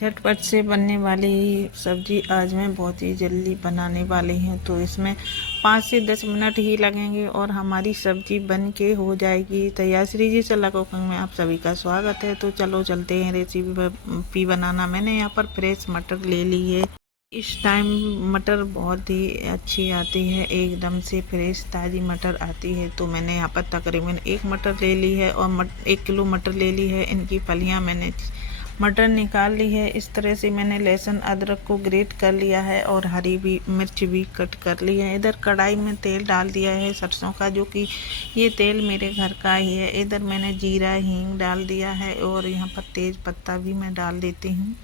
झटपट से बनने वाली सब्जी आज मैं बहुत ही जल्दी बनाने वाली हूँ। तो इसमें 5 से 10 मिनट ही लगेंगे और हमारी सब्जी बन के हो जाएगी तैयार। श्री जी सलाह कुकिंग में आप सभी का स्वागत है। तो चलो चलते हैं रेसिपी बनाना। मैंने यहाँ पर फ्रेश मटर ले ली है। इस टाइम मटर बहुत ही अच्छी आती है, एकदम से फ्रेश ताज़ी मटर आती है। तो मैंने यहाँ पर तकरीबन 1 मटर ले ली है और 1 किलो मटर ले ली है। इनकी फलियाँ मैंने मटर निकाल ली है। इस तरह से मैंने लहसुन अदरक को ग्रेट कर लिया है और हरी भी मिर्च भी कट कर ली है। इधर कढ़ाई में तेल डाल दिया है सरसों का, जो कि ये तेल मेरे घर का ही है। इधर मैंने जीरा हींग डाल दिया है और यहाँ पर तेज पत्ता भी मैं डाल देती हूँ।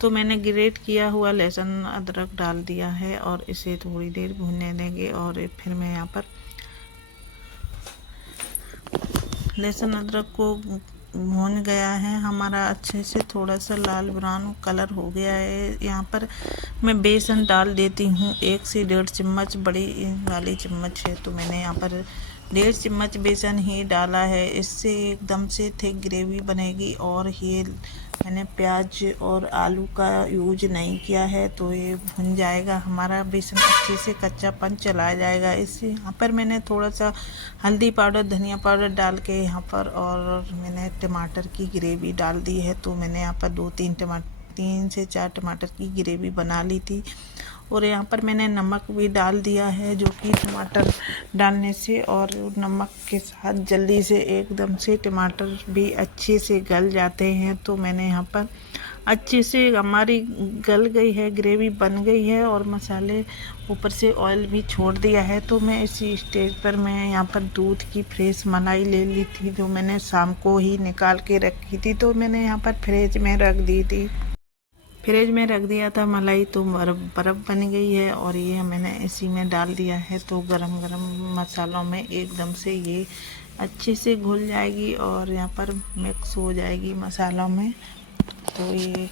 तो मैंने ग्रेट किया हुआ लहसुन अदरक डाल दिया है और इसे थोड़ी देर भूनने देंगे। और फिर मैं यहाँ पर लहसुन अदरक को भून गया है हमारा अच्छे से, थोड़ा सा लाल ब्राउन कलर हो गया है। यहाँ पर मैं बेसन डाल देती हूँ 1 से 1.5 चम्मच, बड़ी वाली चम्मच है। तो मैंने यहाँ पर 1.5 चम्मच बेसन ही डाला है। इससे एकदम से थिक ग्रेवी बनेगी। और ये मैंने प्याज और आलू का यूज नहीं किया है, तो ये भुन जाएगा हमारा, बेसन अच्छे से कच्चापन चला जाएगा इससे। यहाँ पर मैंने थोड़ा सा हल्दी पाउडर धनिया पाउडर डाल के यहाँ पर, और मैंने टमाटर की ग्रेवी डाल दी है। तो मैंने यहाँ पर 3 से 4 टमाटर की ग्रेवी बना ली थी। और यहाँ पर मैंने नमक भी डाल दिया है, जो कि टमाटर डालने से और नमक के साथ जल्दी से एकदम से टमाटर भी अच्छे से गल जाते हैं। तो मैंने यहाँ पर अच्छे से हमारी गल गई है, ग्रेवी बन गई है और मसाले ऊपर से ऑयल भी छोड़ दिया है। तो मैं इसी स्टेज पर मैं यहाँ पर दूध की फ्रेश मलाई ले ली थी, जो मैंने शाम को ही निकाल के रखी थी। तो मैंने यहाँ पर फ्रिज में रख दी थी, फ्रिज में रख दिया था मलाई, तो बर्फ़ बन गई है। और ये मैंने इसी में डाल दिया है। तो गरम गरम मसालों में एकदम से ये अच्छे से घुल जाएगी और यहाँ पर मिक्स हो जाएगी मसालों में। तो ये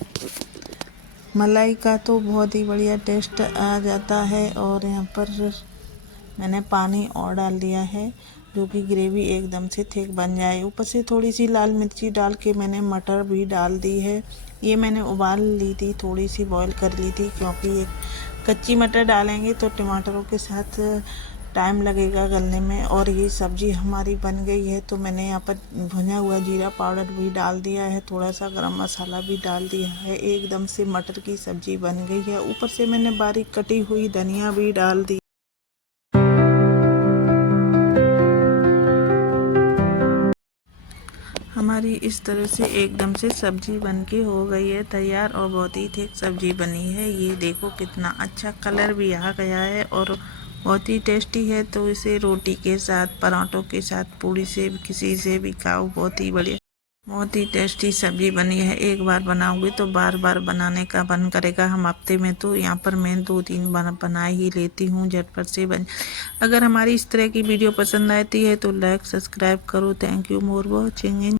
मलाई का तो बहुत ही बढ़िया टेस्ट आ जाता है। और यहाँ पर मैंने पानी और डाल दिया है, जो कि ग्रेवी एकदम से थिक बन जाए। ऊपर से थोड़ी सी लाल मिर्ची डाल के मैंने मटर भी डाल दी है। ये मैंने उबाल ली थी, थोड़ी सी बॉईल कर ली थी, क्योंकि ये कच्ची मटर डालेंगे तो टमाटरों के साथ टाइम लगेगा गलने में। और ये सब्ज़ी हमारी बन गई है। तो मैंने यहाँ पर भुना हुआ जीरा पाउडर भी डाल दिया है, थोड़ा सा गरम मसाला भी डाल दिया है। एकदम से मटर की सब्ज़ी बन गई है। ऊपर से मैंने बारीक कटी हुई धनिया भी डाल दी। हमारी इस तरह से एकदम से सब्जी बनके हो गई है तैयार, और बहुत ही थिक सब्जी बनी है। ये देखो कितना अच्छा कलर भी आ गया है और बहुत ही टेस्टी है। तो इसे रोटी के साथ, पराठों के साथ, पूड़ी से, किसी से भी खाओ, बहुत ही बढ़िया, बहुत ही टेस्टी सब्जी बनी है। एक बार बनाओगे तो बार बार बनाने का मन करेगा। हम हफ्ते में तो यहाँ पर मैं 2-3 बार बना ही लेती हूँ, झटपट से बन। अगर हमारी इस तरह की वीडियो पसंद आती है तो लाइक सब्सक्राइब करो। Thank you more watching.